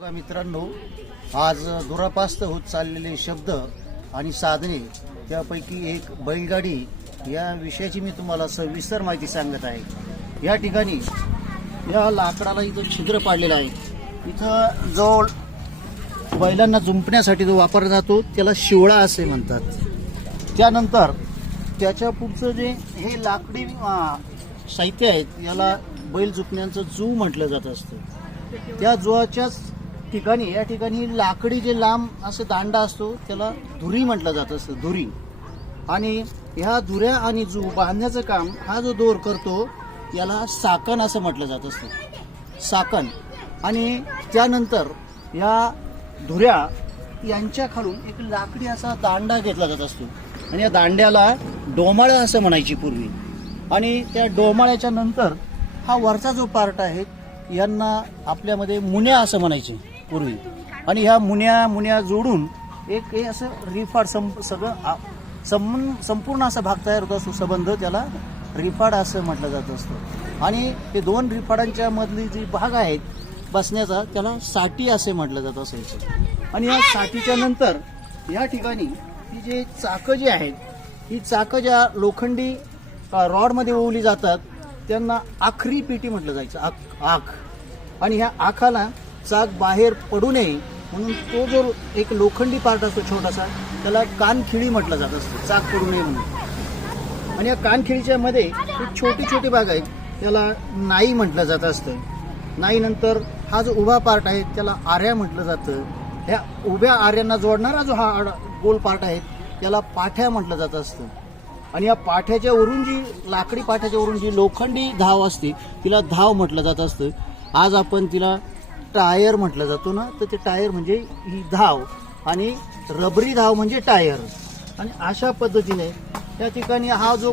बघा मित्रांनो, आज दुरापास्त होत चाललेले शब्द आणि साधने त्यापैकी एक बैलगाडी या विषयाची मी तुम्हाला सविस्तर माहिती सांगत आहे। या ठिकाणी या लाकडाला इथं छिद्र पाडलेलं आहे। इथं जो बैलांना जुंपण्यासाठी जो वापरला जातो त्याला शिवळा असे म्हणतात। त्यानंतर त्याच्या पुढचं जे हे लाकडी साहित्य आहेत याला बैल जुंपण्याचं जू म्हटलं जात असतं। त्या जुवाच्याच ठिकाणी या ठिकाणी लाकडी जे लांब असं दांडा असतो त्याला धुरी म्हटलं जात असतं, धुरी। आणि ह्या धुऱ्या आणि जू बांधण्याचं काम हा जो दोर करतो याला साकण असं म्हटलं जात असतं, साकण। आणि त्यानंतर या धुऱ्या यांच्या खालून एक लाकडी असा दांडा घेतला जात असतो आणि या दांड्याला डोमाळा असं म्हणायची पूर्वी। आणि त्या डोमाळ्याच्या नंतर हा वरचा जो पार्ट आहे यांना आपल्यामध्ये मुन्या असं म्हणायचे पूर्वी। आणि ह्या मुन्या जोडून एक हे असं रिफाड सगळं संपूर्ण असा भाग तयार होतो, सुसंबंध, त्याला रिफाड असं म्हटलं जात असतं। आणि हे दोन रिफाडांच्या मधली जी भाग आहेत बसण्याचा त्याला साठी असे म्हटलं जात असायचं। आणि या साठीच्या नंतर या ठिकाणी ही जे चाकं जी आहेत ही चाकं ज्या लोखंडी रॉडमध्ये ओवली जातात त्यांना आखरी पेटी म्हटलं जायचं, आख। आणि ह्या आखाला चाक बाहेर पडू नये म्हणून तो जो एक लोखंडी पार्ट असतो छोटासा त्याला कानखिळी म्हटलं जात असतं, चाक पडू नये म्हणून। आणि या कानखिळीच्या मध्ये एक छोटी भाग आहे त्याला नाई म्हटलं जात असतं। नाई नंतर हा जो उभा पार्ट आहे त्याला आऱ्या म्हटलं जातं। ह्या उभ्या आऱ्यांना जोडणारा जो हा गोल पार्ट आहे त्याला पाठ्या म्हटलं जात असतं। आणि या पाठ्याच्या वरून जी लाकडी पाठ्याच्या वरून जी लोखंडी धाव असते तिला धाव म्हटलं जात असतं। आज आपण तिला टायर म्हटलं जातो ना, तर ते टायर म्हणजे ही धाव आणि रबरी धाव म्हणजे टायर। आणि अशा पद्धतीने त्या ठिकाणी हा जो